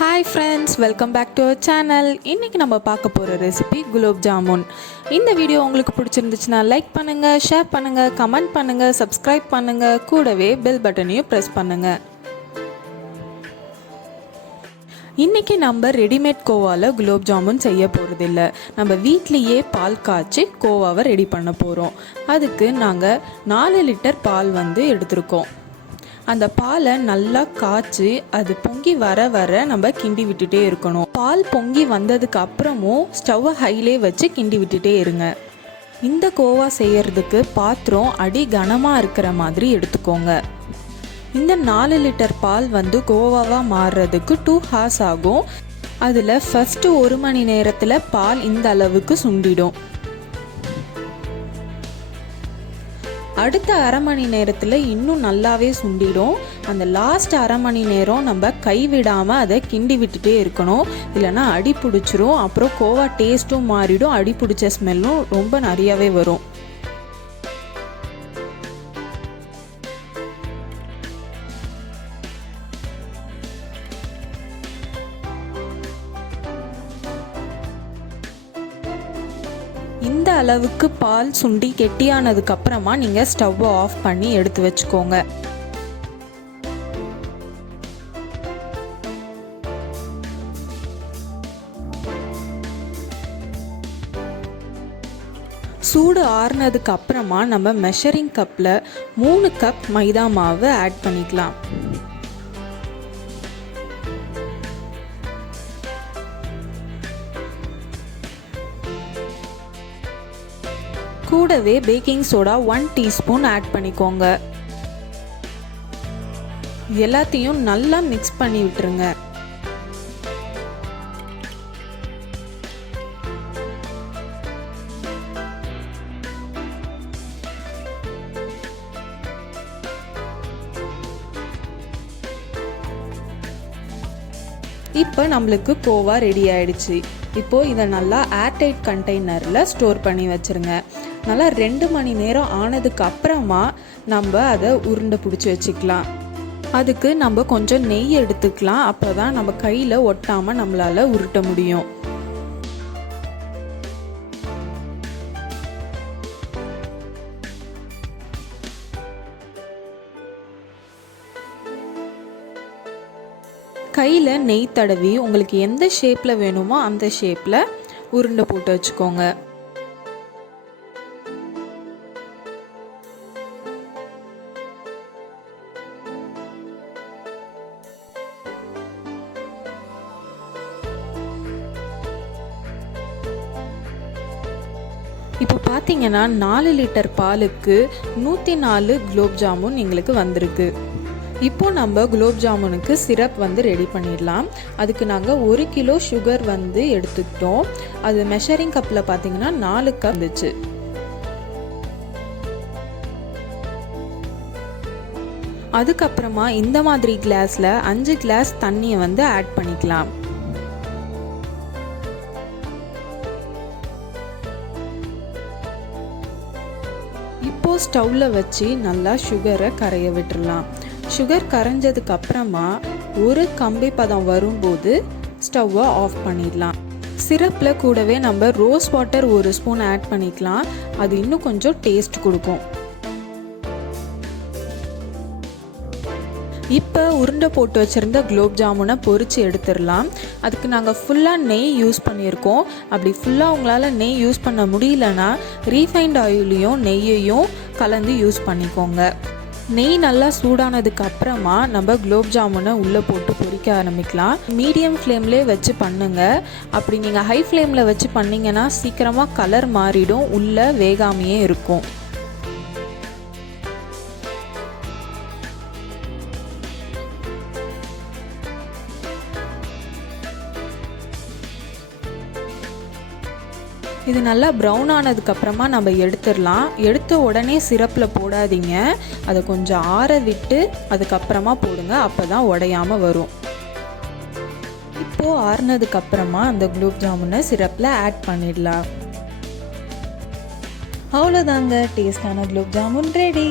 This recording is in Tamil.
Hi friends, welcome back to our channel. இன்னைக்கு நம்ம பார்க்க போற ரெசிபி குலாப் ஜாமுன். இந்த வீடியோ உங்களுக்கு பிடிச்சிருந்துச்சுனா லைக் பண்ணுங்க, ஷேர் பண்ணுங்க, கமெண்ட் பண்ணுங்க, Subscribe பண்ணுங்க, கூடவே பெல் பட்டனையும் பிரஸ் பண்ணுங்க. இன்னைக்கு நம்ம ரெடிமேட் கோவால குலாப் ஜாமுன் செய்ய போறதில்ல. நம்ம வீட்லயே பால் காய்ச்சி கோவாவை ரெடி பண்ண போறோம். அதுக்கு நாங்க 4 லிட்டர் பால் எடுத்துருக்கோம். அந்த பாலை நல்லா காய்ச்சி அது பொங்கி வர நம்ம கிண்டி விட்டுட்டே இருக்கணும். பால் பொங்கி வந்ததுக்கு அப்புறமும் ஸ்டவ்வை ஹைலே வச்சு கிண்டி விட்டுட்டே இருங்க. இந்த கோவா செய்யறதுக்கு பாத்திரம் அடி கனமாக இருக்கிற மாதிரி எடுத்துக்கோங்க. இந்த 4 லிட்டர் பால் கோவாவாக மாறுறதுக்கு 2 hours ஆகும். அதில் ஃபஸ்ட்டு 1 மணி நேரத்தில் பால் இந்த அளவுக்கு சுண்டிடும். அடுத்த அரை மணி நேரத்தில் இன்னும் நல்லாவே சுண்டிடும். அந்த லாஸ்ட் அரை மணி நேரம் நம்ம கைவிடாமல் அதை கிண்டி விட்டுட்டே இருக்கணும். இல்லைன்னா அடி பிடிச்சிரும். அப்புறம் கோவா டேஸ்ட்டும் மாறிடும். அடி பிடிச்ச ஸ்மெல்லும் ரொம்ப நிறையாவே வரும். இந்த அளவுக்கு பால் சுண்டி கெட்டியானதுக்கு அப்புறமா நீங்க ஸ்டவ்வை ஆஃப் பண்ணி எடுத்து வச்சுக்கோங்க. சூடு ஆறுனதுக்கு அப்புறமா நம்ம மெஷரிங் கப்ல 3 கப் மைதா மாவு ஆட் பண்ணிக்கலாம். கூடவே பேக்கிங் சோடா 1 டீஸ்பூன் ஆட் பண்ணிக்கோங்க. எல்லாத்தையும் நல்லா மிக்ஸ் பண்ணி விட்டுருங்க. இப்போ நம்மளுக்கு கோவா ரெடி ஆயிடுச்சு. இப்போ இதை நல்லா ஏர்டைட் கண்டெய்னரில் ஸ்டோர் பண்ணி வச்சுருங்க. நல்லா 2 மணி நேரம் ஆனதுக்கு அப்புறமா நம்ம அதை உருண்டை பிடிச்சி வச்சுக்கலாம். அதுக்கு நம்ம கொஞ்சம் நெய் எடுத்துக்கலாம். அப்போ தான் நம்ம கையில் ஒட்டாமல் நம்மளால் உருட்ட முடியும். கையில் நெய் தடவி உங்களுக்கு எந்த ஷேப்பில் வேணுமோ அந்த ஷேப்பில் உருண்டை போட்டு வச்சுக்கோங்க. இப்போ பார்த்தீங்கன்னா 4 லிட்டர் பாலுக்கு 104 குலாப் ஜாமுன் எங்களுக்கு வந்திருக்கு. இப்போ நம்ம குலாப் ஜாமுனுக்கு சிரப் ரெடி பண்ணிடலாம். அதுக்கு நாங்கள் 1 கிலோ சுகர் எடுத்துக்கிட்டோம். அது மெஷரிங் கப்பில் பார்த்தீங்கன்னா 4 கப் இருந்துச்சு. அதுக்கப்புறமா இந்த மாதிரி கிளாஸில் 5 கிளாஸ் தண்ணியை ஆட் பண்ணிக்கலாம். இப்போ ஸ்டவ்வில் வச்சு நல்லா சுகரை கரைய விட்டுடலாம். சுகர் கரைஞ்சதுக்கு அப்புறமா ஒரு கம்பி பதம் வரும்போது ஸ்டவ்வை ஆஃப் பண்ணிடலாம். சிரப்பில் கூடவே நம்ம ரோஸ் வாட்டர் 1 ஸ்பூன் ஆட் பண்ணிக்கலாம். அது இன்னும் கொஞ்சம் டேஸ்ட் கொடுக்கும். இப்போ உருண்டை போட்டு வச்சுருந்த குலாப் ஜாமுனை பொரித்து எடுத்துடலாம். அதுக்கு நாங்கள் ஃபுல்லாக நெய் யூஸ் பண்ணியிருக்கோம். அப்படி ஃபுல்லாக உங்களால் நெய் யூஸ் பண்ண முடியலன்னா ரீஃபைண்ட் ஆயிலையும் நெய்யையும் கலந்து யூஸ் பண்ணிக்கோங்க. நெய் நல்லா சூடானதுக்கு அப்புறமா நம்ம குலாப் ஜாமுனை உள்ளே போட்டு பொரிக்க ஆரம்பிக்கலாம். மீடியம் ஃப்ளேம்லேயே வச்சு பண்ணுங்க. அப்படி நீங்கள் ஹை ஃப்ளேமில் வச்சு பண்ணிங்கன்னா சீக்கிரமாக கலர் மாறிடும், உள்ளே வேகாமையே இருக்கும். இது நல்லா ப்ரௌன் ஆனதுக்கப்புறமா நம்ம எடுத்துடலாம். எடுத்த உடனே சிரப்பில் போடாதீங்க. அதை கொஞ்சம் ஆற விட்டு அதுக்கப்புறமா போடுங்க. அப்போ தான் உடையாமல் வரும். இப்போது ஆறுனதுக்கப்புறமா அந்த குலாப் ஜாமுனை சிரப்பில் ஆட் பண்ணிடலாம். அவ்வளோதாங்க, டேஸ்டான குலாப் ஜாமுன் ரெடி.